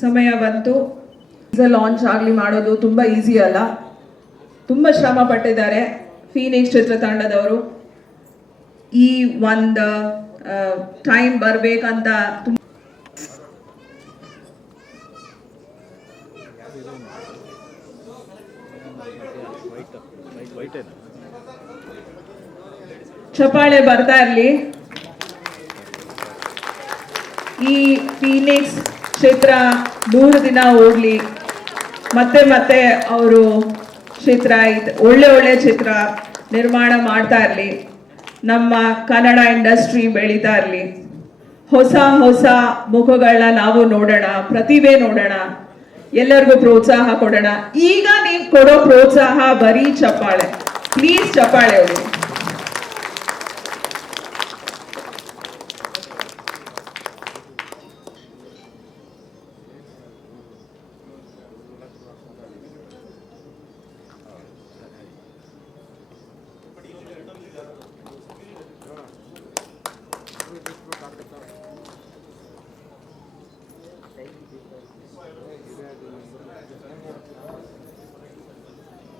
ಸಮಯ ಬಂತು ಲಾಂಚ್ ಆಗಲಿ ಮಾಡೋದು ತುಂಬ ಈಸಿ ಅಲ್ಲ. ತುಂಬ ಶ್ರಮ ಪಟ್ಟಿದ್ದಾರೆ ಫೀನಿಕ್ಸ್ ಚಿತ್ರತಂಡದವರು. ಈ ಒಂದು ಟೈಮ್ ಬರಬೇಕಂತ ತುಂಬ ಚಪ್ಪಾಳೆ ಬರ್ತಾ ಇರಲಿ. ಈ ಫೀನಿಕ್ಸ್ ಚಿತ್ರ ನೂರು ದಿನ ಹೋಗ್ಲಿ. ಮತ್ತೆ ಮತ್ತೆ ಅವರು ಇದ್- ಒಳ್ಳೆ ಒಳ್ಳೆ ಚಿತ್ರ ನಿರ್ಮಾಣ ಮಾಡ್ತಾ ಇರಲಿ. ನಮ್ಮ ಕನ್ನಡ ಇಂಡಸ್ಟ್ರಿ ಬೆಳೀತಾ ಇರಲಿ. ಹೊಸ ಹೊಸ ಮುಖಗಳನ್ನ ನಾವು ನೋಡೋಣ, ಪ್ರತಿಭೆ ನೋಡೋಣ, ಎಲ್ಲರಿಗೂ ಪ್ರೋತ್ಸಾಹ ಕೊಡೋಣ. ಈಗ ನೀವು ಕೊಡೋ ಪ್ರೋತ್ಸಾಹ ಬರೀ ಚಪ್ಪಾಳೆ. ಪ್ಲೀಸ್ ಚಪ್ಪಾಳೆ ಅವರು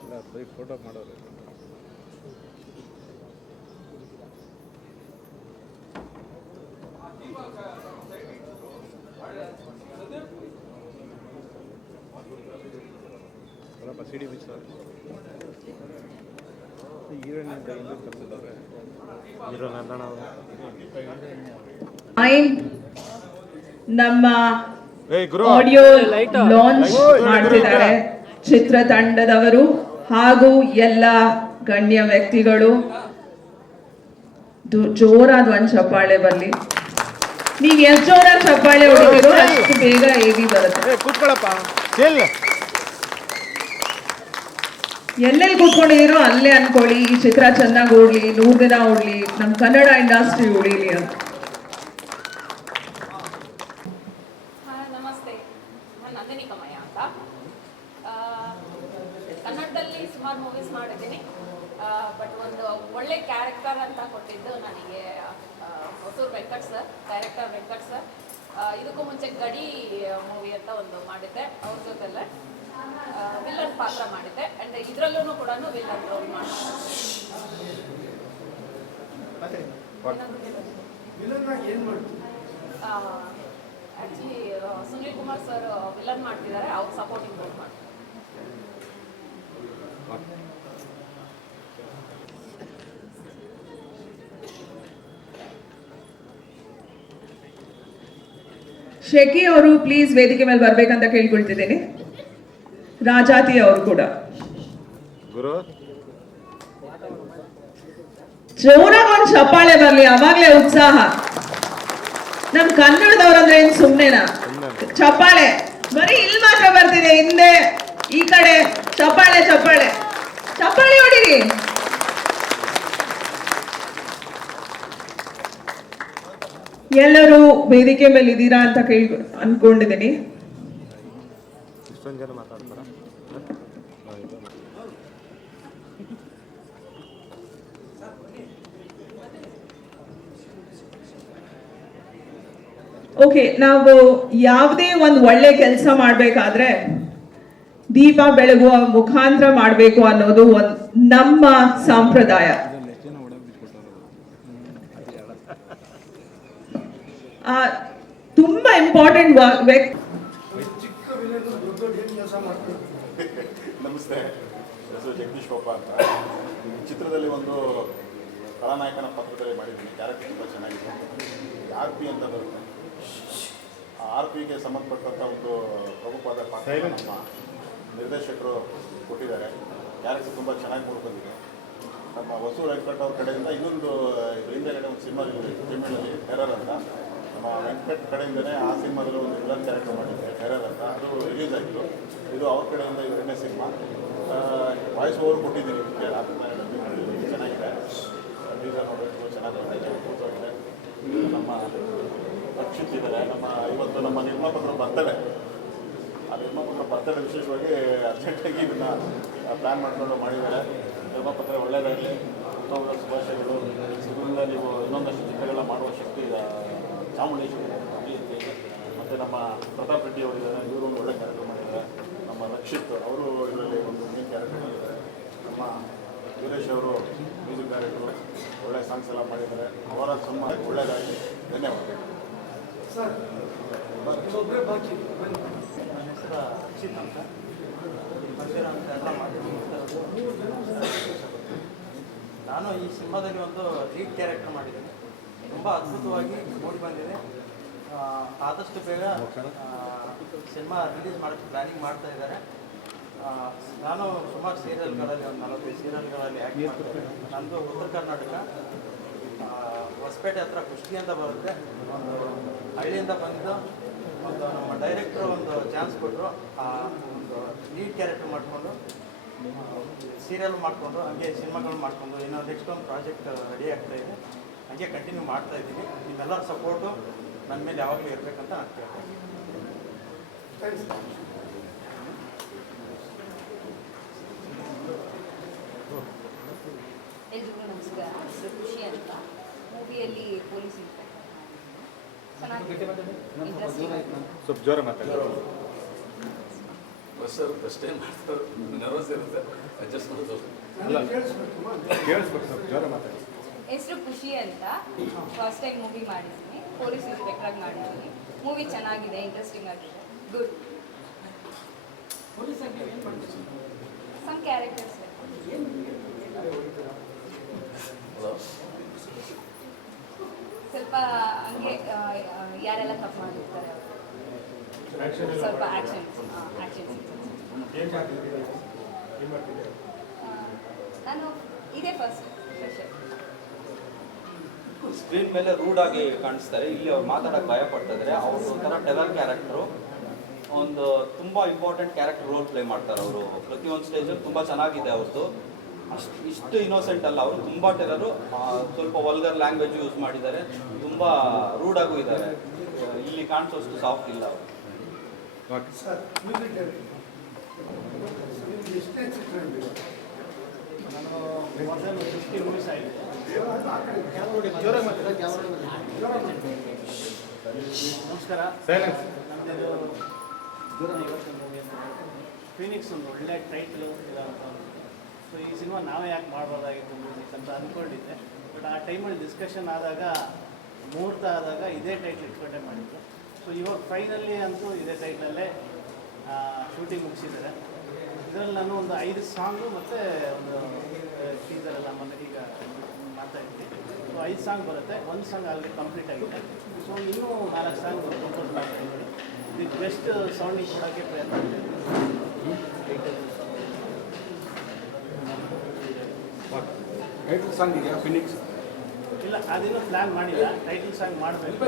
ಇಲ್ಲ ಬರೀ ಫೋಟೋ ಮಾಡೋರು. ಬರಪ್ಪ ಸಿ ಡಿ ಮಿಕ್ಸ್ ಹೀರೋಯಿನ್ ಹಿಂದೆ ಕರ್ಸಿದ್ದಾರೆ ಹೀರೋ ನಂದಣ ಟೈಮ್ ನಮ್ಮ ಆಡಿಯೋ ಲಾಂಚ್ ಮಾಡ್ತಿದ್ದಾರೆ. ಚಿತ್ರತಂಡದವರು. ಹಾಗೂ ಎಲ್ಲ ಗಣ್ಯ ವ್ಯಕ್ತಿಗಳು. ಜೋರಾದ ಒಂದ್ ಚಪ್ಪಾಳೆ ಬರ್ಲಿ. ನೀವ್ ಎಷ್ಟು ಜೋರಾಗಿ ಚಪ್ಪಾಳೆ ಅಷ್ಟು ಬೇಗ ಏವಿ ಬರುತ್ತೆ. ಎಲ್ಲೆಲ್ಲಿ ಕೂತ್ಕೊಂಡಿದ್ದೀರೋ ಅಲ್ಲೇ ಅನ್ಕೊಳ್ಳಿ ಈ ಚಿತ್ರ ಚೆನ್ನಾಗಿ ಓಡ್ಲಿ ನೂರ್ ದಿನ ಓಡ್ಲಿ ನಮ್ ಕನ್ನಡ ಇಂಡಸ್ಟ್ರಿ ಉಳಿಲಿ ಅಂತ. ನಮಸ್ತೆ. ನಾನು ನಂದಿನಿ ಕಮಯ್ಯ ಅಂತ. ಆ, ಕನ್ನಡದಲ್ಲಿ ಸುಮಾರು ಮೂವೀಸ್ ಮಾಡಿದ್ದೀನಿ. ಬಟ್ ಒಂದು ಒಳ್ಳೆ ಕ್ಯಾರೆಕ್ಟರ್ ಅಂತ ಕೊಟ್ಟಿದ್ದು ನನಗೆ Hosur Venkat sir director Venkat sir ಇದಕ್ಕೂ ಮುಂಚೆ ಗಡಿ ಮೂವಿ ಅಂತ ಒಂದು ಮಾಡಿದ್ದೆ, ಅವ್ರ ಜೊತೆಲೆ. ವಿಲ್ಲನ್ ಪಾತ್ರ ಮಾಡಿದ್ದೆ. ಆ್ಯಂಡ್ ಇದರಲ್ಲೂ ಕೂಡ ವಿಲ್ಲನ್ ರೋಲ್ ಮಾಡಿದ್ದೆ actually Sunil Kumar sir villain ಮಾಡ್ತಿದ್ದಾರೆ, ಅವ್ರು ಸಪೋರ್ಟಿಂಗ್ ರೋಲ್ ಮಾಡ್ತಾರೆ. ಶೆಕಿ ಅವರು ಪ್ಲೀಸ್ ವೇದಿಕೆ ಮೇಲೆ ಬರ್ಬೇಕಂತ ಕೇಳ್ಕೊಳ್ತಿದ್ದೀನಿ. ರಾಜಾತಿ ಅವರು ಕೂಡ. ಜೋರಾಗಿ ಒಂದು ಚಪ್ಪಾಳೆ ಬರ್ಲಿ ಅವಾಗ್ಲೇ ಉತ್ಸಾಹ. ನಮ್ ಕನ್ನಡದವ್ರಂದ್ರೆ ಏನ್ ಸುಮ್ನೆನಾ? ಚಪ್ಪಾಳೆ. ಬರೀ ಇಲ್ಲಿ ಮಾತ್ರ ಬರ್ತಿದೆ ಹಿಂದೆ ಈ ಕಡೆ ಚಪ್ಪಾಳೆ ಚಪ್ಪಾಳೆ. ಚಪ್ಪಾಳೆ ಹೊಡಿರಿ. ಎಲ್ಲರೂ ವೇದಿಕೆ ಮೇಲೆ ಇದ್ದೀರಾ ಅಂತ ಕೇಳಿ ಅನ್ಕೊಂಡಿದ್ದೀನಿ. ಓಕೆ ನಾವು ಯಾವುದೇ ಒಂದು ಒಳ್ಳೆ ಕೆಲಸ ಮಾಡಬೇಕಾದ್ರೆ ದೀಪ ಬೆಳಗುವ ಮುಖಾಂತರ ಮಾಡಬೇಕು ಅನ್ನೋದು ನಮ್ಮ ಸಂಪ್ರದಾಯ. ತುಂಬಾ ಇಂಪಾರ್ಟೆಂಟ್ ನಮಸ್ತೆ. ಜಗದೀಶ್ ಪಪ್ಪ ಅಂತ. ಚಿತ್ರದಲ್ಲಿ ಒಂದು ಕಲಾನಾಯಕನ ಪಾತ್ರದಲ್ಲಿ ಮಾಡಿದ್ದೀನಿ ಕ್ಯಾರೆಕ್ಟರ್ ತುಂಬ ಚೆನ್ನಾಗಿದೆ. ಆರ್ ಪಿ ಅಂತ ಬರುತ್ತೆ. ಆರ್ ಪಿಗೆ ಸಂಬಂಧಪಟ್ಟಂಥ ಒಂದು ಪ್ರಮುಖವಾದ ಪಾತ್ರ ನಮ್ಮ ನಿರ್ದೇಶಕರು ಕೊಟ್ಟಿದ್ದಾರೆ. ಕ್ಯಾರೆಕ್ಟರ್ ತುಂಬ ಚೆನ್ನಾಗಿ ಮೂಡ್ಕೊಂಡಿದೆ ನಮ್ಮ ಹೊಸೂರು ವೆಂಕಟ್ ಅವ್ರ ಕಡೆಯಿಂದ ಇನ್ನೊಂದು ಹಿಂದೆಗಡೆ ಒಂದು ಸಿನಿಮಾ ತಮಿಳಲ್ಲಿ ಟೆರರ್ ಅಂತ. ನಮ್ಮ ವೆಂಕಟ್ ಕಡೆಯಿಂದನೇ ಆ ಸಿನಿಮಾದಲ್ಲಿ ಒಂದು ವಿಲನ್ ಕ್ಯಾರೆಕ್ಟರ್ ಮಾಡಿದ್ದೆ ಟೆರರ್ ಅಂತ. ಅದು ರಿಲೀಸ್ ಆಯಿತು. ಇದು ಅವ್ರ ಕಡೆಯಿಂದ ಎರಡನೇ ಸಿನಿಮಾ. ವಾಯ್ಸ್ ಓವರ್ ಕೊಟ್ಟಿದ್ದೀನಿ ಹೇಳೋದು ಚೆನ್ನಾಗಿದೆ. ಟೀಸರ್ ನೋಡೋದು ಚೆನ್ನಾಗಿ ಕೂತೋಗಿದೆ ನಮ್ಮ ರಕ್ಷಿಸಿದ್ದಾರೆ ನಮ್ಮ ಇವತ್ತು ನಮ್ಮ ನಿರ್ಮಾಪಕರು ಬರ್ತಡೆ ಆ ಪತ್ರದ ವಿಶೇಷವಾಗಿ ಅರ್ಜೆಂಟಾಗಿ ಇದನ್ನು ಪ್ಲ್ಯಾನ್ ಮಾಡಿಕೊಂಡು ಮಾಡಿದ್ದಾರೆ. ಧರ್ಮಪತ್ರ ಒಳ್ಳೆಯದಾಗಲಿ ಹುಟ್ಟುಹಬ್ಬದ ಶುಭಾಶಯಗಳು. ಇದರಿಂದ ನೀವು ಇನ್ನೊಂದಷ್ಟು ಚಿತ್ರಗಳನ್ನ ಮಾಡುವ ಶಕ್ತಿ ಚಾಮುಂಡೇಶ್ವರಿ ಮತ್ತು ನಮ್ಮ ಪ್ರತಾಪ್ ರೆಡ್ಡಿ ಅವರು ಇದ್ದಾರೆ. ಇವರು ಒಂದು ಒಳ್ಳೆ ಕ್ಯಾರೆಕ್ಟರ್ ಮಾಡಿದ್ದಾರೆ. ನಮ್ಮ ರಕ್ಷಿತ್ ಅವರು ಇದರಲ್ಲಿ ಒಂದು ಮೇನ್ ಕ್ಯಾರೆಕ್ಟರ್ ಮಾಡಿದ್ದಾರೆ ನಮ್ಮ ಸುರೇಶ್ ಅವರು ಮ್ಯೂಸಿಕ್ ಡೈರೆಕ್ಟರು. ಒಳ್ಳೆ ಸಾಂಗ್ಸ್ ಎಲ್ಲ ಮಾಡಿದ್ದಾರೆ. ಅವರ ತುಂಬ ಒಳ್ಳೆಯದಾಗಿ ಧನ್ಯವಾದ ಅಕ್ಷಿತ್ ಅಂತ? ಅಂತ ಎಲ್ಲ ಮಾಡ್ತೀನಿ ನಾನು ಈ ಸಿನಿಮಾದಲ್ಲಿ ಒಂದು ಲೀಡ್ ಕ್ಯಾರೆಕ್ಟರ್ ಮಾಡಿದ್ದೇನೆ. ತುಂಬ ಅದ್ಭುತವಾಗಿ ಮೂಡಿ ಬಂದಿದೆ. ಆದಷ್ಟು ಬೇಗ ಸಿನಿಮಾ ರಿಲೀಸ್ ಮಾಡೋಕ್ಕೆ ಪ್ಲ್ಯಾನಿಂಗ್ ಮಾಡ್ತಾ ಇದ್ದಾರೆ. ನಾನು ಸುಮಾರು ಸೀರಿಯಲ್ಗಳಲ್ಲಿ ಒಂದು ನಲವತ್ತೈದು ಸೀರಿಯಲ್ಗಳಲ್ಲಿ ಆ್ಯಕ್ಟ್ ನನ್ನದು ನಂದು ಉತ್ತರ ಕರ್ನಾಟಕ. ಹೊಸಪೇಟೆ ಹತ್ರ ಕುಷ್ಟಿ ಅಂತ ಬರುತ್ತೆ. ಒಂದು ಹಳ್ಳಿಯಿಂದ ಬಂದು ಒಂದು ನಮ್ಮ ಡೈರೆಕ್ಟ್ರು ಒಂದು ಚಾನ್ಸ್ ಕೊಟ್ಟರು ಆ ಒಂದು ಲೀಡ್ ಕ್ಯಾರೆಕ್ಟರ್ ಮಾಡಿಕೊಂಡು ಸೀರಿಯಲ್ ಮಾಡಿಕೊಂಡು, ಹಾಗೆ ಸಿನಿಮಾಗಳು ಮಾಡಿಕೊಂಡು ಇನ್ನೊಂದು ನೆಕ್ಸ್ಟ್ ಒಂದು ಪ್ರಾಜೆಕ್ಟ್ ರೆಡಿ ಆಗ್ತಾ ಇದೆ. ಹಾಗೆ ಕಂಟಿನ್ಯೂ ಮಾಡ್ತಾ ಇದ್ದೀನಿ ನಿಮ್ಮೆಲ್ಲರ ಸಪೋರ್ಟು ನನ್ನ ಮೇಲೆ ಯಾವಾಗಲೂ ಇರಬೇಕಂತ ನಾನು ಕೇಳ್ತೀನಿ. ಎಲ್ರಿಗೂ ನಮಸ್ಕಾರ. ಖುಷಿ ಅಂತ. ಮೂವಿಯಲ್ಲಿ ಪೊಲೀಸ್ ಸ್ವಲ್ಪ ಜೋರ ಮಾತಾಡಿ. ಸರ್ ಮಾಡ್ತಾರೆ ನರ್ವಸ್ ಇರುತ್ತೆ. ಅಡ್ಜಸ್ಟ್ ಮಾಡೋದು. ಅಲ್ಲ ಕೇಳಿಸ್ಬೇಕು ಸ್ವಲ್ಪ ಜೋರ ಮಾತಾಡಿ. ಹೆಸರು ಖುಷಿ ಅಂತ ಫಸ್ಟ್ ಟೈಮ್ ಮೂವಿ ಮಾಡಿದ್ದೀನಿ. ಪೊಲೀಸ್ ಇನ್ಸ್ಪೆಕ್ಟರ್ ಆಗಿ ಮಾಡಿದ್ದೀನಿ. ಮೂವಿ ಚೆನ್ನಾಗಿದೆ ಇಂಟ್ರೆಸ್ಟಿಂಗ್ ಆಗಿದೆ. ಗುಡ್ ಸಮ್ ಕ್ಯಾರೆಕ್ಟರ್ಸ್ ಹಲೋ ಸ್ವಲ್ಪ ಹಂಗೆ ಯಾರೆಲ್ಲ ತಪ್ಪು ಮಾಡಿರ್ತಾರೆ ಅವ್ರು. ಸ್ವಲ್ಪ ಆ್ಯಕ್ಷನ್ ಆ್ಯಕ್ಷನ್ ನಾನು ಇದೇ ಫಸ್ಟ್ ಫ್ರೆಶರ್ ಸ್ಕ್ರೀನ್ ಮೇಲೆ ರೂಡ್ ಆಗಿ ಕಾಣಿಸ್ತಾರೆ. ಇಲ್ಲಿ ಅವ್ರು ಮಾತಾಡಕ್ಕೆ ಭಯ ಪಡ್ತಾ ಇದ್ದಾರೆ ಅವ್ರು ಒಂಥರ ಟೆಲರ್ ಕ್ಯಾರೆಕ್ಟ್ರು ಒಂದು ತುಂಬ ಇಂಪಾರ್ಟೆಂಟ್ ಕ್ಯಾರೆಕ್ಟರ್ ರೋಲ್ ಪ್ಲೇ ಮಾಡ್ತಾರೆ ಅವರು. ಪ್ರತಿಯೊಂದು ಸ್ಟೇಜಲ್ಲಿ ತುಂಬ ಚೆನ್ನಾಗಿದೆ ಅವ್ರದ್ದು ಅಷ್ಟು ಇಷ್ಟು ಇನ್ನೋಸೆಂಟ್ ಅಲ್ಲ ಅವರು. ತುಂಬ ಟೆರರು ಸ್ವಲ್ಪ ವಲ್ಗರ್ ಲ್ಯಾಂಗ್ವೇಜ್ ಯೂಸ್ ಮಾಡಿದ್ದಾರೆ. ತುಂಬ ರೂಡಾಗೂ ಇದ್ದಾರೆ. ಇಲ್ಲಿ ಕಾಣಿಸೋಷ್ಟು ಸಾಫ್ಟ್ ಇಲ್ಲ ಅವರು. ನಮಸ್ಕಾರ. ಫೀನಿಕ್ಸ್ ಒಂದು ಒಳ್ಳೆ ಟೈಟ್ಲು ಇರೋಂಥ ಸೊ ಈ ಸಿನಿಮಾ ನಾವೇ ಯಾಕೆ ಮಾಡ್ಬೋದಾಗಿತ್ತು ಮ್ಯೂಸಿಕ್ ಅಂತ ಅಂದ್ಕೊಂಡಿದ್ದೆ ಬಟ್ ಆ ಟೈಮಲ್ಲಿ ಡಿಸ್ಕಷನ್ ಆದಾಗ, ಮುಹೂರ್ತ ಆದಾಗ ಇದೇ ಟೈಟ್ಲ್ ಇಟ್ಕೊಂಡೆ ಮಾಡಿದ್ದು. ಸೊ ಇವಾಗ ಫೈನಲ್ಲಿ ಅಂತೂ ಇದೇ ಟೈಟ್ಲಲ್ಲೇ ಶೂಟಿಂಗ್ ಮುಗಿಸಿದ್ದಾರೆ. ಇದರಲ್ಲಿ ನಾನು ಒಂದು ಐದು ಸಾಂಗು ಮತ್ತು ಒಂದು ಟೀಸರ್ ಎಲ್ಲ ಮೊನ್ನೆ ಈಗ ಮಾಡ್ತಾ ಇದ್ದೀನಿ. ಸೊ ಐದು ಸಾಂಗ್ ಬರುತ್ತೆ. ಒಂದು ಸಾಂಗ್ ಆಲ್ರೆಡಿ ಕಂಪ್ಲೀಟ್ ಆಗಿದೆ. ಸೊ ಇನ್ನೂ ನಾಲ್ಕು ಸಾಂಗ್ ಕಂಪೋಸ್ ಮಾಡ್ತಾ ಇದ್ದೀನಿ. ಇದಕ್ಕೆ ಬೆಸ್ಟ್ ಸೌಂಡಿಂಗ್ ಕೊಡೋಕ್ಕೆ ಪ್ರಯತ್ನ ಟೈಟಲ್ ಸಾಂಗ್ ಇದೆಯಾ ಫಿನಿಕ್ಸ್ ಇಲ್ಲ ಅದೇನು ಪ್ಲಾನ್ ಮಾಡಿಲ್ಲ. ಟೈಟಲ್ ಸಾಂಗ್ ಮಾಡಬೇಕು.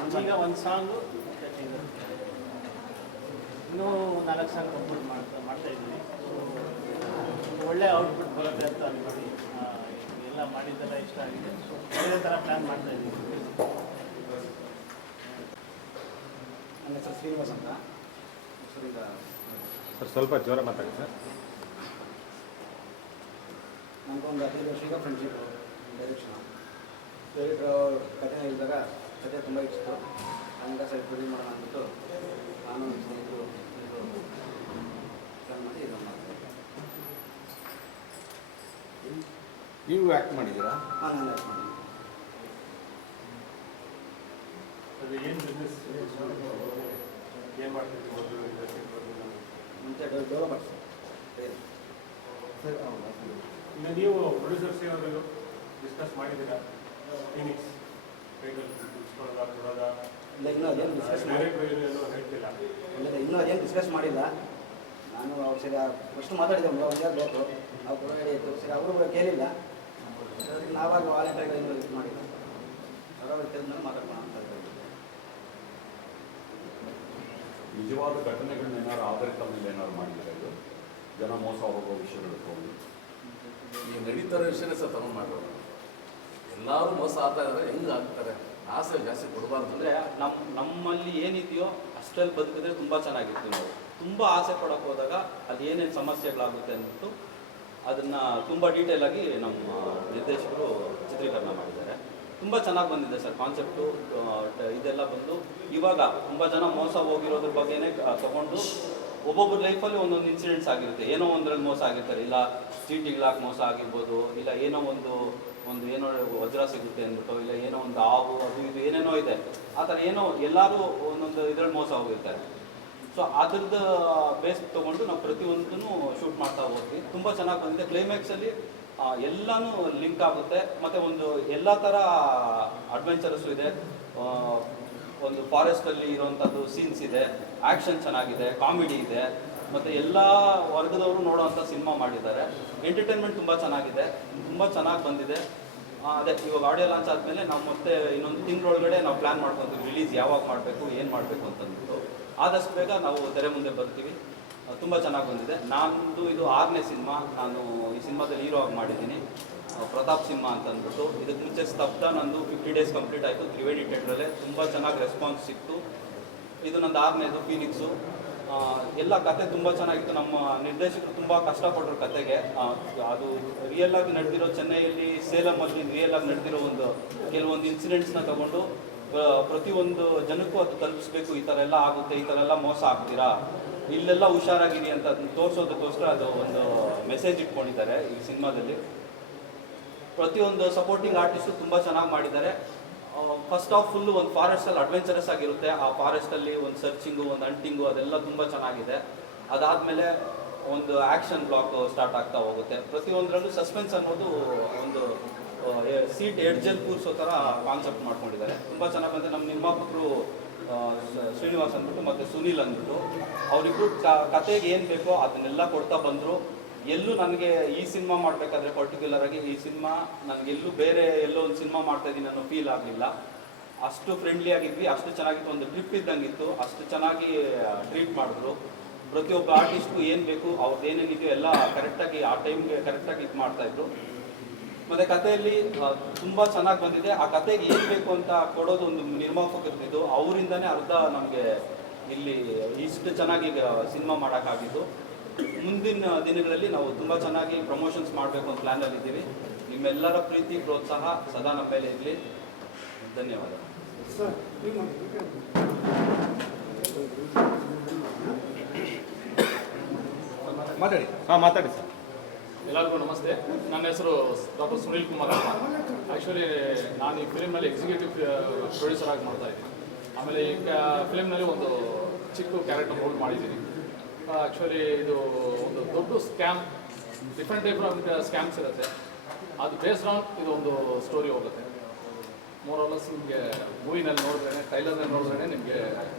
ಪ್ಲ್ಯಾನ್ ಈಗ ಒಂದು ಸಾಂಗು ಇನ್ನೂ ನಾಲ್ಕು ಸಾಂಗ್ ಕಂಪ್ಲೀಟ್ ಮಾಡ್ತಾ ಮಾಡ್ತಾ ಇದ್ದೀನಿ. ಸೊ ಒಳ್ಳೆ ಔಟ್ಪುಟ್ ಬರುತ್ತೆ ಅಂತ ಅನ್ಕೊಂಡು ಎಲ್ಲ ಮಾಡಿದ್ದೆಲ್ಲ ಇಷ್ಟ ಆಗಿದೆ. ಸೊ ಬೇರೆ ಥರ ಪ್ಲ್ಯಾನ್ ಮಾಡ್ತಾ ಇದ್ದೀನಿ. ನನ್ನ ಹೆಸರು ಶ್ರೀನಿವಾಸ್ ಅಂತ. ಸರ್ ಈಗ ಸರ್ ಸ್ವಲ್ಪ ಜೋರ ಮಾತಾಡಿ ಸರ್. ನನಗೊಂದು ಹದಿನೈದು ವರ್ಷ ಈಗ ಫ್ರೆಂಡ್ಶಿಪ್ ಡೈರೆಕ್ಷನ್ ಡೈರೆಕ್ಟರ್ ಕಥೆ ಹೇಳಿದಾಗ ಕಥೆ ತುಂಬ ಇಷ್ಟ ಹಂಗ ಸರಿ ಪೂಜೆ ಮಾಡೋಣ ಅಂದ್ಬಿಟ್ಟು ನಾನು ನನ್ನ ಸ್ನೇಹಿತರು ಪ್ಲಾನ್ ಮಾಡಿ ಇದನ್ನು ಮಾಡ್ತೀನಿ ನೀವು ಆ್ಯಕ್ಟ್ ಮಾಡಿದ್ದೀರಾ? ಹಾಂ ನಾನು ಆ್ಯಕ್ಟ್ ಮಾಡಿದ್ದೀನಿ. ಏನು ಬಿಸ್ನೆಸ್ ಏನು ಮಾಡ್ತೀವಿ ಡೆವಲಪರ್ಸ್ ನೀವು ಪ್ರೊಡ್ಯೂಸರ್ಸ್ ಏನಾದರೂ ಡಿಸ್ಕಸ್ ಮಾಡಿದ್ದೀರಾ? ಫಿನಿಕ್ಸ್ ಟೈಟಲ್ ಇಟ್ಕೊಳ್ಳೋದ ಕೊಡೋದ ಇಲ್ಲ ಇನ್ನೂ ಅದೇನು ಡಿಸ್ಕಸ್ ಏನು ಹೇಳ್ತಿಲ್ಲ. ಇಲ್ಲ ಇನ್ನೂ ಅದೇನು ಡಿಸ್ಕಸ್ ಮಾಡಿಲ್ಲ. ನಾನು ಅವ್ರ ಸರಿ ಫಸ್ಟ್ ಮಾತಾಡಿದೆ ಒಂದು ಅವ್ರು ಇಯರ್ ಬೇಕು? ಅವ್ರು ರೆಡಿ ಇತ್ತು ಸರಿ ಅವರು ಕೇಳಿಲ್ಲ. ನಾವಾಗ ವಾಲಂಟಿಯರ್ ಏನು ಇದು ಮಾಡಿಲ್ಲ ಅವ್ರವ್ರು ಕೇಳಿದ್ಮೇಲೆ ಮಾತಾಡೋಣ ಅಂತ ಇದ್ದೀವಿ. ನಿಜವಾದ ಘಟನೆಗಳನ್ನ ಏನಾದ್ರು ಆಧಾರಿತ ಮೇಲೆ ಏನಾದ್ರು ಮಾಡಿದ್ದಾರೆ ಇದು? ಜನ ಮೋಸ ಹೋಗೋ ವಿಷಯಗಳು ತಗೊಂಡು ಈ ನಡೀತಾರ ವಿಷಯನೇ ಸಹ ತಗೊಂಡು ಮಾಡೋದು ಎಲ್ಲರೂ ಮೋಸ ಆಗ್ತಾ ಇದ್ದಾರೆ ಹೆಂಗೆ ಆಗ್ತಾರೆ? ಆಸೆ ಜಾಸ್ತಿ ಕೊಡಬಾರ್ದು. ಅಂದರೆ ನಮ್ಮ ನಮ್ಮಲ್ಲಿ ಏನಿದೆಯೋ ಅಷ್ಟರಲ್ಲಿ ಬದುಕಿದ್ರೆ ತುಂಬ ಚೆನ್ನಾಗಿತ್ತು ನಾವು. ತುಂಬ ಆಸೆ ಪಡೋಕೆ ಹೋದಾಗ ಅದು ಏನೇನು ಸಮಸ್ಯೆಗಳಾಗುತ್ತೆ ಅಂದ್ಬಿಟ್ಟು ಅದನ್ನು ತುಂಬ ಡೀಟೇಲ್ ಆಗಿ ನಮ್ಮ ನಿರ್ದೇಶಕರು ಚಿತ್ರೀಕರಣ ಮಾಡಿದ್ದಾರೆ. ತುಂಬ ಚೆನ್ನಾಗಿ ಬಂದಿದೆ ಸರ್ ಕಾನ್ಸೆಪ್ಟು ಇದೆಲ್ಲ ಬಂದು. ಇವಾಗ ತುಂಬ ಜನ ಮೋಸ ಹೋಗಿರೋದ್ರ ಬಗ್ಗೆನೇ ತಗೊಂಡು ಒಬ್ಬೊಬ್ಬರ ಲೈಫಲ್ಲಿ ಒಂದೊಂದು ಇನ್ಸಿಡೆಂಟ್ಸ್ ಆಗಿರುತ್ತೆ. ಏನೋ ಒಂದ್ರಲ್ಲಿ ಮೋಸ ಆಗಿರ್ತಾರೆ. ಇಲ್ಲ ಚೀಟಿಗಳಾಗಿ ಮೋಸ ಆಗಿರ್ಬೋದು, ಇಲ್ಲ ಏನೋ ಒಂದು ಒಂದು ಏನೋ ವಜ್ರ ಸಿಗುತ್ತೆ ಅಂದ್ಬಿಟ್ಟು, ಇಲ್ಲ ಏನೋ ಒಂದು ಹಾವು, ಅದು ಇದು ಏನೇನೋ ಇದೆ. ಆ ಥರ ಏನೋ ಎಲ್ಲರೂ ಒಂದೊಂದು ಇದ್ರಲ್ಲಿ ಮೋಸ ಹೋಗಿರ್ತಾರೆ. ಸೊ ಅದ್ರದ್ದು ಬೇಸ್ ತೊಗೊಂಡು ನಾವು ಪ್ರತಿಯೊಂದನ್ನು ಶೂಟ್ ಮಾಡ್ತಾ ಹೋಗ್ತೀವಿ ತುಂಬ ಚೆನ್ನಾಗಿ ಬಂದಿದೆ. ಕ್ಲೈಮ್ಯಾಕ್ಸಲ್ಲಿ ಎಲ್ಲನೂ ಲಿಂಕ್ ಆಗುತ್ತೆ. ಮತ್ತೆ ಒಂದು ಎಲ್ಲ ಥರ ಅಡ್ವೆಂಚರಸ್ ಇದೆ. ಒಂದು ಒಂದು ಫಾರೆಸ್ಟಲ್ಲಿ ಇರುವಂತದ್ದು ಸೀನ್ಸ್ ಇದೆ. ಆ್ಯಕ್ಷನ್ ಚೆನ್ನಾಗಿದೆ ಕಾಮಿಡಿ ಇದೆ. ಮತ್ತು ಎಲ್ಲ ವರ್ಗದವರು ನೋಡೋವಂಥ ಸಿನಿಮಾ ಮಾಡಿದ್ದಾರೆ. ಎಂಟರ್ಟೈನ್ಮೆಂಟ್ ತುಂಬ ಚೆನ್ನಾಗಿದೆ. ತುಂಬ ಚೆನ್ನಾಗಿ ಬಂದಿದೆ. ಅದೇ, ಇವಾಗ ಆಡಿಯೋ ಲಾಂಚ್ ಆದಮೇಲೆ ನಾವು ಮತ್ತೆ ಇನ್ನೊಂದು ತಿಂಗಳೊಳಗಡೆ ನಾವು ಪ್ಲ್ಯಾನ್ ಮಾಡ್ಕೊತೀವಿ. ರಿಲೀಸ್ ಯಾವಾಗ ಮಾಡಬೇಕು, ಏನು ಮಾಡಬೇಕು ಅಂತಂದ್ಬಿಟ್ಟು. ಆದಷ್ಟು ಬೇಗ ನಾವು ತೆರೆ ಮುಂದೆ ಬರ್ತೀವಿ. ತುಂಬ ಚೆನ್ನಾಗಿ ಬಂದಿದೆ. ನಾನು ಇದು ಆರನೇ ಸಿನಿಮಾ ನಾನು ಈ ಸಿನಿಮಾದಲ್ಲಿ ಹೀರೋ ಆಗಿ ಮಾಡಿದ್ದೀನಿ. ಪ್ರತಾಪ್ ಸಿಂಹ ಅಂತ ಅಂದ್ಬಿಟ್ಟು. ಇದಕ್ಕೆ ಮುಂಚೆ ಸ್ತಬ್ಧ ನಂದು ಫಿಫ್ಟಿ ಡೇಸ್ ಕಂಪ್ಲೀಟ್ ಆಯಿತು. ತ್ರಿವೇಣಿ ಟೆಂಡ್ರಲ್ಲೇ ತುಂಬ ಚೆನ್ನಾಗಿ ರೆಸ್ಪಾನ್ಸ್ ಸಿಕ್ತು. ಇದು ನಂದು ಆರನೇದು, ಫೀನಿಕ್ಸು. ಎಲ್ಲ ಕತೆ ತುಂಬ ಚೆನ್ನಾಗಿತ್ತು. ನಮ್ಮ ನಿರ್ದೇಶಕರು ತುಂಬ ಕಷ್ಟಪಟ್ಟರು ಕತೆಗೆ. ಅದು ರಿಯಲ್ ಆಗಿ ನಡೆದಿರೋ ಚೆನ್ನೈಯಲ್ಲಿ ಸೇಲಮಲ್ಲಿ ರಿಯಲ್ ಆಗಿ ನಡೆದಿರೋ ಒಂದು ಕೆಲವೊಂದು ಇನ್ಸಿಡೆಂಟ್ಸ್ನ ತಗೊಂಡು ಪ್ರತಿಯೊಂದು ಜನಕ್ಕೂ ಅದು ತಲುಪಿಸ್ಬೇಕು. ಈ ಥರ ಎಲ್ಲ ಆಗುತ್ತೆ, ಈ ಥರ ಎಲ್ಲ ಮೋಸ ಆಗ್ತೀರಾ? ಇಲ್ಲೆಲ್ಲ ಹುಷಾರಾಗಿರಿ ಅಂತ ಅದನ್ನ ತೋರಿಸೋದಕ್ಕೋಸ್ಕರ ಅದು ಒಂದು ಮೆಸೇಜ್ ಇಟ್ಕೊಂಡಿದ್ದಾರೆ ಈ ಸಿನಿಮಾದಲ್ಲಿ. ಪ್ರತಿಯೊಂದು ಸಪೋರ್ಟಿಂಗ್ ಆರ್ಟಿಸ್ಟು ತುಂಬ ಚೆನ್ನಾಗಿ ಮಾಡಿದ್ದಾರೆ. ಫಸ್ಟ್ ಆಫ್ ಫುಲ್ಲು ಒಂದು ಫಾರೆಸ್ಟಲ್ಲಿ ಅಡ್ವೆಂಚರಸ್ ಆಗಿರುತ್ತೆ. ಆ ಫಾರೆಸ್ಟಲ್ಲಿ ಒಂದು ಸರ್ಚಿಂಗು ಒಂದು ಹಂಟಿಂಗು ಅದೆಲ್ಲ ತುಂಬ ಚೆನ್ನಾಗಿದೆ. ಅದಾದಮೇಲೆ ಒಂದು ಆ್ಯಕ್ಷನ್ ಬ್ಲಾಕ್ ಸ್ಟಾರ್ಟ್ ಆಗ್ತಾ ಹೋಗುತ್ತೆ. ಪ್ರತಿಯೊಂದರಲ್ಲೂ ಸಸ್ಪೆನ್ಸ್ ಅನ್ನೋದು ಒಂದು ಸೀಟ್ ಎಡ್ಜಲ್ಲಿ ಕೂರಿಸೋ ಥರ ಕಾನ್ಸೆಪ್ಟ್ ಮಾಡ್ಕೊಂಡಿದ್ದಾರೆ. ತುಂಬ ಚೆನ್ನಾಗಿ ಬಂದರೆ ನಮ್ಮ ನಿರ್ಮಾಪಕರು ಶ್ರೀನಿವಾಸ್ ಅಂದ್ಬಿಟ್ಟು ಮತ್ತೆ ಸುನೀಲ್ ಅಂದ್ಬಿಟ್ಟು ಅವ್ರಿಗೂ ಕತೆಗೆ ಏನು ಬೇಕೋ ಅದನ್ನೆಲ್ಲ ಕೊಡ್ತಾ ಬಂದ್ರು. ಎಲ್ಲೂ ನನಗೆ ಈ ಸಿನಿಮಾ ಮಾಡಬೇಕಾದ್ರೆ ಪರ್ಟಿಕ್ಯುಲರ್ ಆಗಿ ಈ ಸಿನಿಮಾ ನನಗೆಲ್ಲೂ ಬೇರೆ ಎಲ್ಲೋ ಒಂದು ಸಿನಿಮಾ ಮಾಡ್ತಾ ಇದ್ದೀನಿ ಅನ್ನೋ ಫೀಲ್ ಆಗಲಿಲ್ಲ. ಅಷ್ಟು ಫ್ರೆಂಡ್ಲಿ ಆಗಿದ್ವಿ, ಅಷ್ಟು ಚೆನ್ನಾಗಿತ್ತು, ಒಂದು ಟ್ರಿಪ್ ಇದ್ದಂಗಿತ್ತು, ಅಷ್ಟು ಚೆನ್ನಾಗಿ ಟ್ರೀಟ್ ಮಾಡಿದ್ರು. ಪ್ರತಿಯೊಬ್ಬ ಆರ್ಟಿಸ್ಟ್ಗೂ ಏನು ಬೇಕು ಅವ್ರದ್ದು ಏನೇನಿದೆಯೋ ಎಲ್ಲ ಕರೆಕ್ಟಾಗಿ ಆ ಟೈಮ್ಗೆ ಕರೆಕ್ಟಾಗಿ ಇದು ಮಾಡ್ತಾಯಿದ್ರು ಮತ್ತು ಕಥೆಯಲ್ಲಿ ತುಂಬಾ ಚೆನ್ನಾಗಿ ಬಂದಿದೆ. ಆ ಕತೆಗೆ ಏನ್ ಬೇಕು ಅಂತ ಕೊಡೋದು ಒಂದು ನಿರ್ಮಾಪಕರದ್ದು ಅವರಿಂದನೇ ಅರ್ಧ ನಮಗೆ ಇಲ್ಲಿ ಇಷ್ಟು ಚೆನ್ನಾಗಿ ಸಿನಿಮಾ ಮಾಡೋಕ್ಕಾಗಿದ್ದು. ಮುಂದಿನ ದಿನಗಳಲ್ಲಿ ನಾವು ತುಂಬ ಚೆನ್ನಾಗಿ ಪ್ರಮೋಷನ್ಸ್ ಮಾಡಬೇಕು ಅಂತ ಪ್ಲ್ಯಾನಲ್ಲಿ ಇದ್ದೀವಿ. ನಿಮ್ಮೆಲ್ಲರ ಪ್ರೀತಿ ಪ್ರೋತ್ಸಾಹ ಸದಾ ನಮ್ಮ ಮೇಲೆ ಇರಲಿ. ಧನ್ಯವಾದ ಮಾತಾಡಿ. ಹಾಂ ಮಾತಾಡಿ ಸರ್. ಎಲ್ಲರಿಗೂ ನಮಸ್ತೆ. ನನ್ನ ಹೆಸರು ಡಾಕ್ಟರ್ ಸುನೀಲ್ ಕುಮಾರ್ ಅಂತ. ಆ್ಯಕ್ಚುಲಿ ನಾನು ಈ ಫಿಲಿಮ್ನಲ್ಲಿ ಎಕ್ಸಿಕ್ಯೂಟಿವ್ ಪ್ರೊಡ್ಯೂಸರ್ ಆಗಿ ಮಾಡ್ತಾ ಇದ್ದೀನಿ. ಆಮೇಲೆ ಈ ಫಿಲಿಮ್ನಲ್ಲಿ ಒಂದು ಚಿಕ್ಕ ಕ್ಯಾರೆಕ್ಟರ್ ಹೋಲ್ಡ್ ಮಾಡಿದ್ದೀನಿ. ಆ್ಯಕ್ಚುಲಿ ಇದು ಒಂದು ದೊಡ್ಡ scam different type of scams ಇರುತ್ತೆ. ಅದು ಬೇಸ್ಡ್ ಆನ್ ಇದು ಒಂದು ಸ್ಟೋರಿ ಹೋಗುತ್ತೆ ಮೋರ್ ಆಲಸ್ ನಿಮಗೆ ಮೂವಿನಲ್ಲಿ ನೋಡಿದ್ರೆ ಟೈಲರ್ನಲ್ಲಿ ನೋಡಿದ್ರೆ ನಿಮಗೆ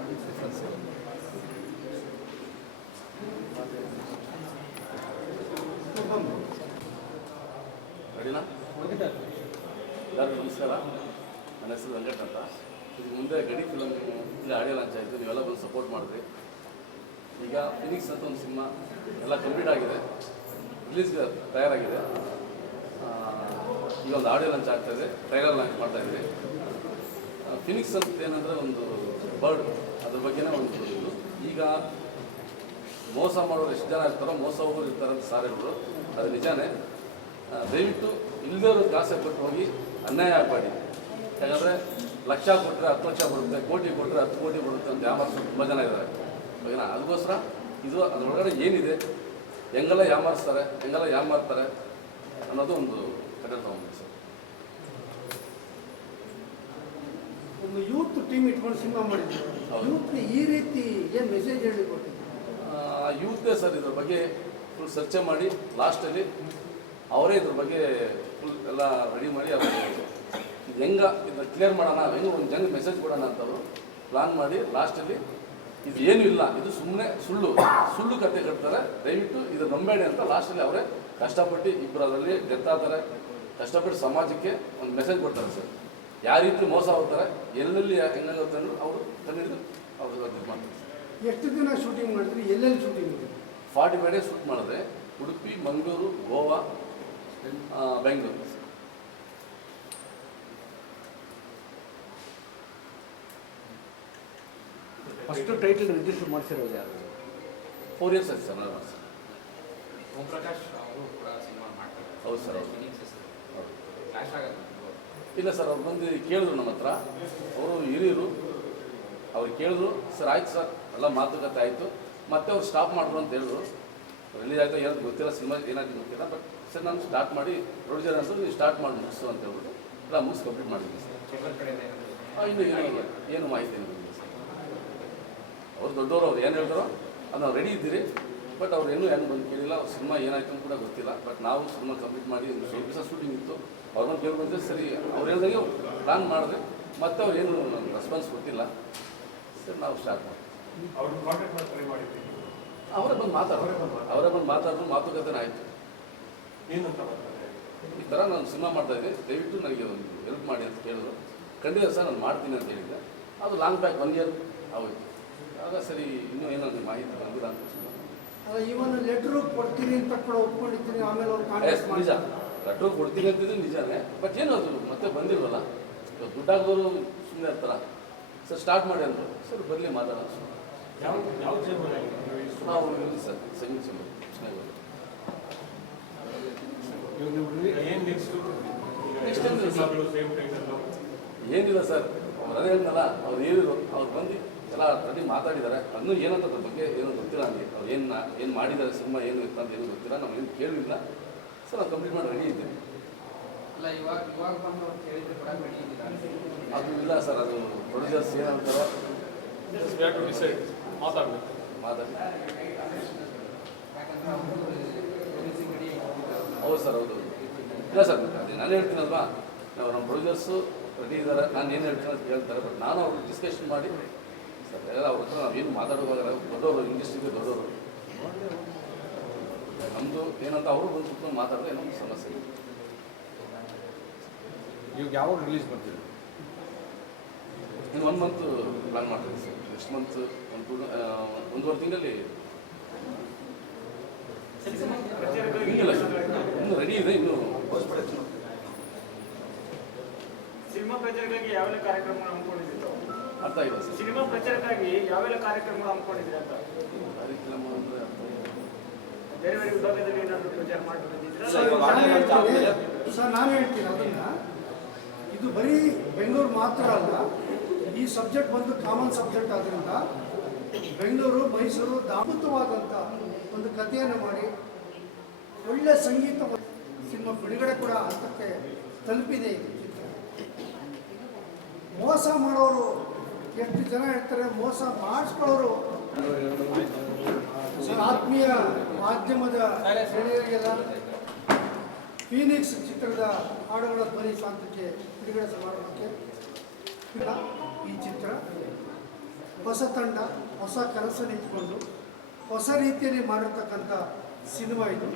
ಡಿಫ್ರೆನ್ಸ್ ಸಿಗುತ್ತೆ ರೆಡಿನಾ ಎಲ್ಲರಿಗೂ ನಮಸ್ಕಾರ? ನನ್ನ ಹೆಸರು ವೆಂಕಟ್ ಅಂತ. ಇದಕ್ಕೆ ಮುಂದೆ ಗಡಿ ಫಿಲಮ್ ಇಲ್ಲಿ ಆಡಿಯೋ ಲಾಂಚ್ ಆಯಿತು, ನೀವೆಲ್ಲ ಬಂದು ಸಪೋರ್ಟ್ ಮಾಡಿದ್ರಿ. ಈಗ ಫಿನಿಕ್ಸ್ ಅಂತ ಒಂದು ಸಿನಿಮಾ ಎಲ್ಲ ಕಂಪ್ಲೀಟ್ ಆಗಿದೆ ರಿಲೀಸ್ಗೆ ತಯಾರಾಗಿದೆ. ಈಗ ಒಂದು ಆಡಿಯೋ ಲಾಂಚ್ ಆಗ್ತಾಯಿದೆ ಟ್ರೈಲರ್ ಲಾಂಚ್ ಮಾಡ್ತಾ ಇದ್ದೀವಿ. ಫಿನಿಕ್ಸ್ ಅಂತ ಏನಂದರೆ ಒಂದು ಬರ್ಡ್ ಅದ್ರ ಬಗ್ಗೆನೇ ಒಂದು ಈಗ ಮೋಸ ಮಾಡೋರು ಎಷ್ಟು ಜನ ಇರ್ತಾರೋ, ಮೋಸ ಹೋಗೋರು ಇರ್ತಾರೆ ಅಂತ ಸಾರ್ ಹೇಳಿದ್ರು ಅದು ನಿಜಾನೇ. ದಯವಿಟ್ಟು ಇಲ್ಲದೇ ಕಾಸೆ ಕೊಟ್ಟು ಹೋಗಿ ಅನ್ಯಾಯ ಆಗಬೇಡಿ ಯಾಕಂದರೆ ಲಕ್ಷ ಕೊಟ್ಟರೆ ಹತ್ತು ಲಕ್ಷ ಬರುತ್ತೆ ಕೋಟಿ ಕೊಟ್ಟರೆ ಹತ್ತು ಕೋಟಿ ಬರುತ್ತೆ ಅಂತ ಯಾಮಾರಿಸೋರು ತುಂಬ ಜನ ಇದ್ದಾರೆ. ಓಕೆನಾ? ಅದಕ್ಕೋಸ್ಕರ ಇದು ಅದರೊಳಗಡೆ ಏನಿದೆ ಹೆಂಗೆಲ್ಲ ಯಾಮಾರಿಸ್ತಾರೆ ಹೆಂಗೆಲ್ಲ ಯಾಮಾರ್ತಾರೆ ಅನ್ನೋದು ಒಂದು ಕಡೆ ಸರ್. ಒಂದು ಯೂತ್ ಟೀಮ್ ಇಟ್ಕೊಂಡು ಸಿನಿಮಾ ಮಾಡಿದ್ರು. ಯೂತ್ಗೆ ಈ ರೀತಿ ಏನು ಮೆಸೇಜ್ ಹೇಳಿ ಯೂತ್ಗೆ ಸರ್ ಇದ್ರ ಬಗ್ಗೆ ಫುಲ್ ಚರ್ಚೆ ಮಾಡಿ ಲಾಸ್ಟಲ್ಲಿ ಅವರೇ ಇದ್ರ ಬಗ್ಗೆ ಫುಲ್ ಎಲ್ಲ ರೆಡಿ ಮಾಡಿ ಅವರು ಇದು ಹೆಂಗ ಇದನ್ನ ಕ್ಲಿಯರ್ ಮಾಡೋಣ ಹೆಂಗ ಒಂದು ಜನ ಮೆಸೇಜ್ ಕೊಡೋಣ ಅಂತ ಅವರು ಪ್ಲಾನ್ ಮಾಡಿ ಲಾಸ್ಟಲ್ಲಿ ಇದು ಏನೂ ಇಲ್ಲ ಇದು ಸುಮ್ಮನೆ ಸುಳ್ಳು ಸುಳ್ಳು ಕತೆ ಕಟ್ತಾರೆ ದಯವಿಟ್ಟು ಇದು ನಂಬೇಡಿ ಅಂತ ಲಾಸ್ಟಲ್ಲಿ ಅವರೇ ಕಷ್ಟಪಟ್ಟು ಇಬ್ಬರು ಅದರಲ್ಲಿ ಡೆತ್ ಆಗ್ತಾರೆ. ಕಷ್ಟಪಟ್ಟು ಸಮಾಜಕ್ಕೆ ಒಂದು ಮೆಸೇಜ್ ಕೊಡ್ತಾರೆ ಸರ್. ಯಾವ ರೀತಿ ಮೋಸ ಹೋಗ್ತಾರೆ ಎಲ್ಲೆಲ್ಲಿ ಹೆಂಗಾಗುತ್ತೆ ಅಂದ್ರೆ ಅವರು ಕಂಡಿಡಿದು ಅವರು ಇದು ಮಾಡ್ತಾರೆ ಎಷ್ಟು ದಿನ ಶೂಟಿಂಗ್ ಮಾಡಿದ್ರಿ ಎಲ್ಲೆಲ್ಲಿ ಶೂಟಿಂಗ್ ಮಾಡಿದ್ರಿ ಫಾರ್ಟಿ ಫೈವ್ ಡೇಸ್ ಶೂಟ್ ಮಾಡಿದ್ರೆ Udupi Mangaluru Goa Bengaluru. First title register ಮಾಡಿಸಿರೋದು ಯಾರು? ಫೋರ್ ಇಯರ್ಸ್ ಆಯ್ತು ಸರ್ ನಾನು ಮಾಡ್ಸಿ. ಓಂ ಪ್ರಕಾಶ್ ಅವರು ಕೂಡ ಸಿನಿಮಾ ಮಾಡ್ತಾರೆ. ಹೌದು ಸರ್ ಹೌದು. ಕ್ಲಾಶ್ ಆಗುತ್ತೆ ಇಲ್ಲ ಸರ್ ಅವ್ರು ಬಂದು ಕೇಳಿದ್ರು ನಮ್ಮ ಹತ್ರ. ಅವರು ಹಿರಿಯರು. ಅವ್ರು ಕೇಳಿದ್ರು ಸರ್ ಆಯ್ತು ಸರ್ ಎಲ್ಲ ಮಾತುಕತೆ ಆಯಿತು. ಮತ್ತೆ ಅವ್ರು ಸ್ಟಾಪ್ ಮಾಡಿದ್ರು ಅಂತ ಹೇಳಿದ್ರು. ರಿಲೀಸ್ ಆಯಿತು ಏನಂತ ಗೊತ್ತಿಲ್ಲ ಸಿನಿಮಾ ಏನಾಯ್ತು ಗೊತ್ತಿಲ್ಲ ಬಟ್ ಸರ್ ನಾನು ಸ್ಟಾರ್ಟ್ ಮಾಡಿ ಪ್ರೊಡ್ಯೂಸರ್ ಅಂತ ನೀವು ಸ್ಟಾರ್ಟ್ ಮಾಡಿ ಮುಗಿಸು ಅಂತ ಹೇಳ್ಬಿಟ್ಟು ಎಲ್ಲ ಮುಗಿಸಿ ಕಂಪ್ಲೀಟ್ ಮಾಡಿದ್ದೀನಿ ಸರ್. ಇನ್ನೂ ಏನು ಏನು ಮಾಹಿತಿ ನನಗೆ ಸರ್. ಅವ್ರು ದೊಡ್ಡವರು ಅವ್ರು ಏನು ಹೇಳ್ತಾರೋ ಅದು ನಾವು ರೆಡಿ ಇದ್ದೀರಿ ಬಟ್ ಅವ್ರು ಏನು ಏನು ಬಂದು ಕೇಳಿಲ್ಲ ಅವ್ರ ಸಿನಿಮಾ ಏನಾಯ್ತು ಅಂತ ಕೂಡ ಗೊತ್ತಿಲ್ಲ ಬಟ್ ನಾವು ಸಿನಿಮಾ ಕಂಪ್ಲೀಟ್ ಮಾಡಿ ಒಂದು ಸ್ವಲ್ಪ ದಿವಸ ಶೂಟಿಂಗ್ ಇತ್ತು ಅವ್ರನ್ನ ಕೇಳ್ಕೊಂಡ್ರೆ ಸರಿ ಅವ್ರು ಹೇಳ್ದಂಗೆ ಪ್ಲಾನ್ ಮಾಡಿದ್ರೆ ಮತ್ತೆ ಅವ್ರು ಏನು ರೆಸ್ಪಾನ್ಸ್ ಗೊತ್ತಿಲ್ಲ ಸರ್ ನಾವು ಸ್ಟಾರ್ಟ್ ಮಾಡಿ ಅವರೇ ಬಂದು ಮಾತಾಡೋರು ಅವರೇ ಬಂದು ಮಾತಾಡಿದ್ರು ಮಾತುಕತೆ ಆಯಿತು. ಈ ಥರ ನಾನು ಸಿನಿಮಾ ಮಾಡ್ತಾ ಇದ್ದೀನಿ. ದಯವಿಟ್ಟು ನನಗೆ ಒಂದು ಹೆಲ್ಪ್ ಮಾಡಿ ಅಂತ ಕೇಳಿದ್ರು. ಖಂಡಿತ ಸರ್ ನಾನು ಮಾಡ್ತೀನಿ ಅಂತ ಹೇಳಿದ್ದೆ. ಅದು ಲಾಂಗ್ ಬ್ಯಾಕ್ ಒನ್ ಇಯರ್ ಆಗೋಯ್ತು. ಆಗ ಸರಿ ಇನ್ನೂ ಏನಾದ್ರು ಮಾಹಿತಿ ಬಂದಿಲ್ಲ ಅಂತ ಇವನ್ ಲೆಟ್ರು ಕೊಡ್ತೀನಿ ಅಂತ ಕೂಡ ಒಪ್ಕೊಂಡಿದ್ದೀನಿ. ಆಮೇಲೆ ಅವ್ರು ನಿಜ. ಲೆಟ್ರು ಕೊಡ್ತೀನಿ ಅಂತಿದ್ರೆ ನಿಜಾನೇ. ಬಟ್ ಏನು ಅದು? ಮತ್ತೆ ಬಂದಿಲ್ವಲ್ಲ? ಇವಾಗ ದುಡ್ಡಾಗೋರು ಸುಮ್ಮನೆ ಇರ್ತಾರ? ಸರ್ ಸ್ಟಾರ್ಟ್ ಮಾಡಿ ಅಂದರು. ಸರ್ ಬರಲಿ ಮಾತಾಡೋಣ. ನಾವು ಸಂಗೀತ ಏನಿಲ್ಲ ಸರ್. ಏನಿಲ್ಲ ಸರ್ ಅವ್ರು ಅದೇ ಹೇಳ್ದಲ್ಲ ಅವ್ರು ಹೇಳಿದ್ರು ಅವ್ರು ಬಂದು ಎಲ್ಲ ರೆಡಿ ಮಾತಾಡಿದ್ದಾರೆ. ಅದನ್ನು ಏನಂತ ಅದ್ರ ಬಗ್ಗೆ ಏನೋ ಗೊತ್ತಿಲ್ಲ ನನಗೆ ಅವ್ರು ಏನು ಏನು ಮಾಡಿದ್ದಾರೆ ಸಿನಿಮಾ ಏನು ಇತ್ತು ಅಂತ ಏನು ಗೊತ್ತಿಲ್ಲ ನಾವು ಏನು ಕೇಳಿಲ್ಲ ಸರ್ ನಾವು ಕಂಪ್ಲೀಟ್ ಮಾಡಿ ರೆಡಿ ಇದ್ದೀವಿ. ಇಲ್ಲ ಇವಾಗ ಇವಾಗ ಬಂದು ಅವ್ರು ಕೇಳಿದ್ರೆ ಕೂಡ ಅದು ಇಲ್ಲ ಸರ್ ಅದು ಪ್ರೊಡ್ಯೂಸರ್ಸ್ ಏನಂತಾರೋ. ಟು ಡಿಸೈಡ್ ಮಾತಾಡಬೇಕು. ಮಾತಾಡಿ ಯಾಕಂದ್ರೆ ಅವರು ರಿಲೀಸಿಂಗ್ ರೆಡಿ ಹೌದು ಸರ್ ಹೌದು. ಇಲ್ಲ ಸರ್ ಅದೇ ನಾನು ಹೇಳ್ತೀನಲ್ವಾ? ನಾವು ನಮ್ಮ ಪ್ರೊಡ್ಯೂಸರ್ಸು ರೆಡಿ ಇದ್ದಾರೆ ನಾನು ಏನು ಹೇಳ್ತೀನಿ ಅಂತ ಹೇಳ್ತಾರೆ ಬಟ್ ನಾನು ಅವ್ರಿಗೆ ಡಿಸ್ಕಷನ್ ಮಾಡಿ ಸರ್ ಎಲ್ಲ ಅವ್ರ ಹತ್ರ ನಾವೇನು ಮಾತಾಡುವಾಗ ದೊಡ್ಡವರು ಇಂಡಸ್ಟ್ರಿಗೆ ದೊಡ್ಡವರು. ನಮ್ಮದು ಏನಂತ ಅವರು ಬಂದು ಕುತ್ಕೊಂಡು ಮಾತಾಡಿದ್ರೆ ಏನೋ ಒಂದು ಸಮಸ್ಯೆ ಇದೆ. ಇವಾಗ ಯಾವಾಗ ರಿಲೀಸ್ ಮಾಡ್ತೀವಿ ಇನ್ನು ಒನ್ ಮಂತ್ ಪ್ಲಾನ್ ಮಾಡ್ತೀವಿ ಸರ್. ನೆಕ್ಸ್ಟ್ ಮಂತ್ ಒಂದು ಟೂ ಒಂದೂವರೆ ತಿಂಗಳಲ್ಲಿ. ಇಲ್ಲ ಸರ್. ಇನ್ನೂ ರೆಡಿ ಇದೆ ಇನ್ನೂ ಸಿನಿಮಾ ಪ್ರಚಾರಕ್ಕಾಗಿ ಯಾವೆಲ್ಲ ಕಾರ್ಯಕ್ರಮಗಳು ಅನ್ಕೊಂಡಿದ್ದೀರಾ ಅರ್ಥ ಇಲ್ಲ ಸರ್. ಸಿನಿಮಾ ಪ್ರಚಾರಕ್ಕಾಗಿ ಯಾವೆಲ್ಲ ಕಾರ್ಯಕ್ರಮಗಳು ಅನ್ಕೊಂಡಿದ್ದೀರಾ ಅಂತ? ಕಾರ್ಯಕ್ರಮ ಅಂದರೆ ಅರ್ಥ ಬೇರೆ ಬೇರೆ ವಿಭಾಗದಲ್ಲಿ ಏನಾದರೂ ಪ್ರಚಾರ ಮಾಡ್ಕೊಂಡಿದ್ದೀರಾ ಸರ್, ನಾನು ಹೇಳ್ತೀನಿ. ಸರ್ ನಾನು ಹೇಳ್ತೀನಿ ಅದನ್ನ. ಇದು ಬರೀ ಬೆಂಗಳೂರು ಮಾತ್ರ ಅಲ್ಲ ಈ ಸಬ್ಜೆಕ್ಟ್ ಬಂದು ಕಾಮನ್ ಸಬ್ಜೆಕ್ಟ್ ಆದ್ದರಿಂದ ಬೆಂಗಳೂರು, ಮೈಸೂರು ದಾಮುತವಾದಂಥ ಒಂದು ಕಥೆಯನ್ನು ಮಾಡಿ, ಒಳ್ಳೆ ಸಂಗೀತ ಸಿನಿಮಾ ಬಿಡುಗಡೆ ಕೂಡ ಹಂತಕ್ಕೆ ತಲುಪಿದೆ ಮೋಸ ಮಾಡೋರು ಎಷ್ಟು ಜನ ಹೇಳ್ತಾರೆ ಮೋಸ ಮಾಡಿಸ್ಕೊಳ್ಳೋರು. ಆತ್ಮೀಯ ಮಾಧ್ಯಮದ ಗೆಳೆಯರಿಗೆಲ್ಲ ಫೀನಿಕ್ಸ್ ಚಿತ್ರದ ಹಾಡುಗಳ ಧ್ವನಿ ಸಾಂತಕ್ಕೆ ಬಿಡುಗಡೆ ಸಮಾರಂಭಕ್ಕೆ ಈ ಚಿತ್ರ ಹೊಸ ತಂಡ ಹೊಸ ಕನಸು ನಿಂತ್ಕೊಂಡು ಹೊಸ ರೀತಿಯಲ್ಲಿ ಮಾಡಿರ್ತಕ್ಕಂಥ ಸಿನಿಮಾ ಇದು.